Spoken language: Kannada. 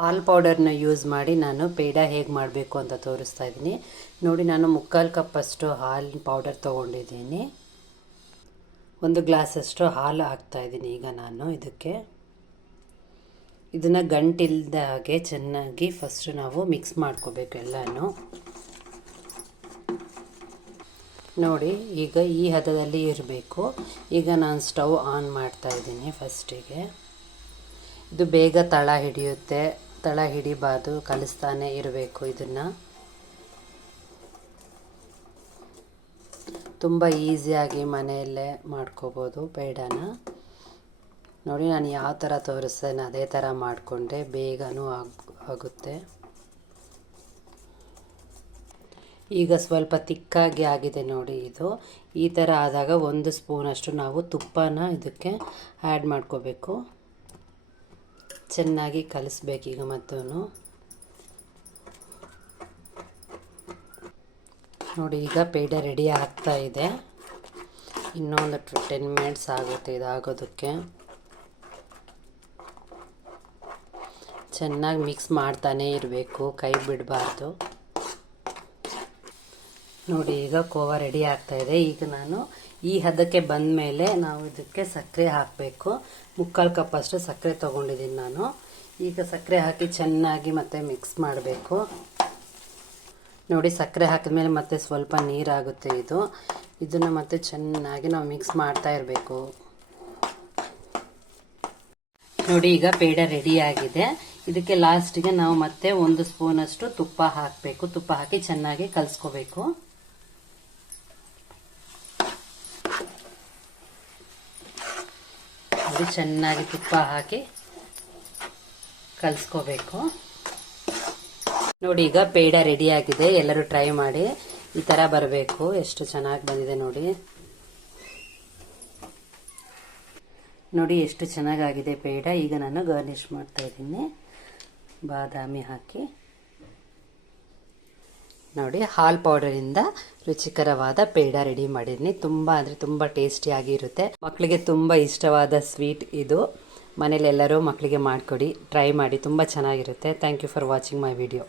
ಹಾಲ್ ಪೌಡರ್ನ ಯೂಸ್ ಮಾಡಿ ನಾನು ಪೇಡ ಹೇಗೆ ಮಾಡಬೇಕು ಅಂತ ತೋರಿಸ್ತಾ ಇದ್ದೀನಿ ನೋಡಿ. ನಾನು 3/4 ಕಪ್ಪಷ್ಟು ಹಾಲು ಪೌಡರ್ ತೊಗೊಂಡಿದ್ದೀನಿ. 1 ಗ್ಲಾಸಷ್ಟು ಹಾಲು ಹಾಕ್ತಾಯಿದ್ದೀನಿ. ಈಗ ನಾನು ಇದನ್ನು ಗಂಟಿಲ್ದ ಹಾಗೆ ಚೆನ್ನಾಗಿ ಫಸ್ಟು ನಾವು ಮಿಕ್ಸ್ ಮಾಡ್ಕೋಬೇಕು ಎಲ್ಲನೂ. ನೋಡಿ ಈಗ ಈ ಹದದಲ್ಲಿ ಇರಬೇಕು. ಈಗ ನಾನು ಸ್ಟವ್ ಆನ್ ಮಾಡ್ತಾ ಇದ್ದೀನಿ. ಫಸ್ಟಿಗೆ ಇದು ಬೇಗ ತಳ ಹಿಡಿಯುತ್ತೆ, ತಳ ಹಿಡಿಬಾರ್ದು, ಕಲಿಸ್ತಾನೆ ಇರಬೇಕು. ಇದನ್ನು ತುಂಬ ಈಸಿಯಾಗಿ ಮನೆಯಲ್ಲೇ ಮಾಡ್ಕೋಬೋದು ಪೇಡಾನ. ನೋಡಿ ನಾನು ಯಾವ ಥರ ತೋರಿಸ್ತೇನೆ ಅದೇ ಥರ ಮಾಡಿಕೊಂಡ್ರೆ ಬೇಗನೂ ಆಗುತ್ತೆ. ಈಗ ಸ್ವಲ್ಪ ತಿಕ್ಕಾಗಿ ಆಗಿದೆ ನೋಡಿ. ಇದು ಈ ಥರ ಆದಾಗ 1 ಸ್ಪೂನಷ್ಟು ನಾವು ತುಪ್ಪನ ಇದಕ್ಕೆ ಆ್ಯಡ್ ಮಾಡ್ಕೋಬೇಕು. ಚೆನ್ನಾಗಿ ಕಲಿಸ್ಬೇಕೀಗ ಮತ್ತೂ ನೋಡಿ. ಈಗ ಪೇಡ ರೆಡಿ ಆಗ್ತಾ ಇದೆ. ಇನ್ನೊಂದು 10 ಮಿನಿಟ್ಸ್ ಆಗುತ್ತೆ ಇದಾಗೋದಕ್ಕೆ. ಚೆನ್ನಾಗಿ ಮಿಕ್ಸ್ ಮಾಡ್ತಾನೇ ಇರಬೇಕು, ಕೈ ಬಿಡಬಾರ್ದು. ನೋಡಿ ಈಗ ಕೋವಾ ರೆಡಿ ಆಗ್ತಾ ಇದೆ. ಈಗ ನಾನು ಈ ಹದಕ್ಕೆ ಬಂದ ಮೇಲೆ ನಾವು ಇದಕ್ಕೆ ಸಕ್ಕರೆ ಹಾಕಬೇಕು. 3/4 ಕಪ್ಪಷ್ಟು ಸಕ್ಕರೆ ತೊಗೊಂಡಿದ್ದೀನಿ ನಾನು. ಈಗ ಸಕ್ಕರೆ ಹಾಕಿ ಚೆನ್ನಾಗಿ ಮತ್ತೆ ಮಿಕ್ಸ್ ಮಾಡಬೇಕು. ನೋಡಿ ಸಕ್ಕರೆ ಹಾಕಿದ್ಮೇಲೆ ಮತ್ತೆ ಸ್ವಲ್ಪ ನೀರಾಗುತ್ತೆ ಇದನ್ನು ಮತ್ತೆ ಚೆನ್ನಾಗಿ ನಾವು ಮಿಕ್ಸ್ ಮಾಡ್ತಾ ಇರಬೇಕು. ನೋಡಿ ಈಗ ಪೇಡ ರೆಡಿ ಆಗಿದೆ. ಇದಕ್ಕೆ ಲಾಸ್ಟಿಗೆ ನಾವು ಮತ್ತೆ 1 ಸ್ಪೂನಷ್ಟು ತುಪ್ಪ ಹಾಕಬೇಕು. ತುಪ್ಪ ಹಾಕಿ ಚೆನ್ನಾಗಿ ಕಲಿಸ್ಕೋಬೇಕು. ನೋಡಿ ಚೆನ್ನಾಗಿ ತುಪ್ಪ ಹಾಕಿ ಕಲಿಸ್ಕೋಬೇಕು. ನೋಡಿ ಈಗ ಪೇಡ ರೆಡಿ ಆಗಿದೆ. ಎಲ್ಲರೂ ಟ್ರೈ ಮಾಡಿ, ಈ ಥರ ಬರಬೇಕು. ಎಷ್ಟು ಚೆನ್ನಾಗಿ ಬಂದಿದೆ ನೋಡಿ. ನೋಡಿ ಎಷ್ಟು ಚೆನ್ನಾಗಾಗಿದೆ ಪೇಡ. ಈಗ ನಾನು ಗಾರ್ನಿಷ್ ಮಾಡ್ತಾ ಇದ್ದೀನಿ ಬಾದಾಮಿ ಹಾಕಿ. ನೋಡಿ ಹಾಲ್ ಪೌಡರಿಂದ ರುಚಿಕರವಾದ ಪೇಡ ರೆಡಿ ಮಾಡಿದ್ದೀನಿ. ತುಂಬ ಅಂದರೆ ತುಂಬ ಟೇಸ್ಟಿಯಾಗಿ ಇರುತ್ತೆ. ಮಕ್ಕಳಿಗೆ ತುಂಬ ಇಷ್ಟವಾದ ಸ್ವೀಟ್ ಇದು. ಮನೇಲಿ ಎಲ್ಲರೂ ಮಕ್ಕಳಿಗೆ ಮಾಡಿಕೊಡಿ, ಟ್ರೈ ಮಾಡಿ, ತುಂಬ ಚೆನ್ನಾಗಿರುತ್ತೆ. Thank you for watching my video.